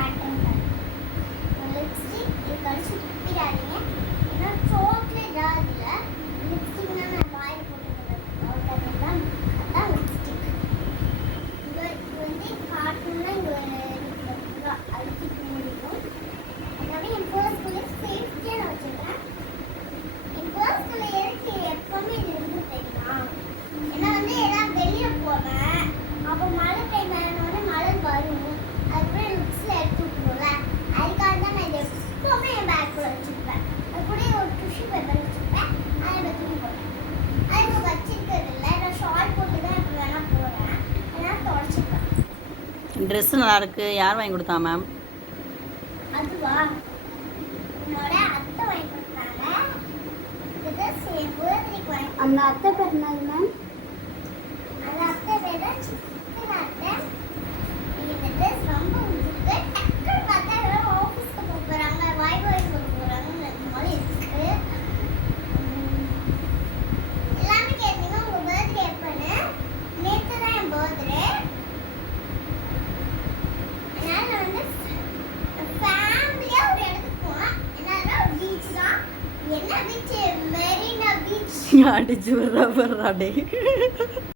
காட்டுறேன். லிப்ஸ்டிக் இது கடிச்சு துப்பிடாதீங்க. ஏன்னா சாக்லேட் ஆகுதுல லிப்ஸ்டிக்னா நான் வாயில் போட்டுக்கிறேன். அதான் லிப்ஸ்டிக். இது வந்து காட்டணும்னா இங்கே அழுத்தி பிடிக்கும். அதனால என் பர்ஸ்குள்ளே சேஃப்டியாக நான் வச்சுருக்கேன். என் பர்ஸ்குள்ளே எதுக்கு எப்பவுமே இது இருந்து தெரியுமா? ஏன்னா வந்து எல்லாம் வெளியே போவேன். அப்போ மழை பெய்யும்போது மழை வரும். அதுக்கப்புறம் லுக்ஸில் எடுத்து விட்டுருவோம்ல. அதுக்காக தான் நான் இதை எப்பவுமே என் பேக்குள்ள வச்சுருப்பேன். அது கூட ஒரு டிஷ்யூ பேப்பர் வச்சுருப்பேன். அதை தூக்கி போட்டேன். அது இப்போ வச்சிருக்கிறது இல்லை. நான் ஷால் போட்டு தான் இப்போ வேணால் போடுறேன். அதனால் தொடச்சிப்பேன். ட்ரெஸ் நல்லா இருக்கு. யார் வாங்கி கொடுத்தா மேம்? அதுவா என்னோட அத்தை வாங்கி கொடுத்தாங்க. இது சேம் பர்த்டேக்கு வாங்கி. அந்த அத்தை பேர் என்னது மேம்? அந்த அத்தை பேர் சிக்கன் அத்தை. இந்த ட்ரெஸ் ரொம்ப பிடிச்சிருக்கு. டக்குன்னு பார்த்தா எல்லாரும் ஆஃபீஸ்க்கு போக போகிறாங்க, வாய் போக போகிறாங்கன்னு மாதிரி இருக்கு. எல்லாமே கேட்டீங்க உங்கள் பர்த்டே எப்போன்னு. நேற்று தான் என் பர்த்டே. அதனால நான் வந்து ஃபேமிலியா ஒரு இடத்துக்கு போனோம். என்னன்னா பீச் தான். என்ன பீச்? மெரினா பீச். அடிச்சு வர்றா டே.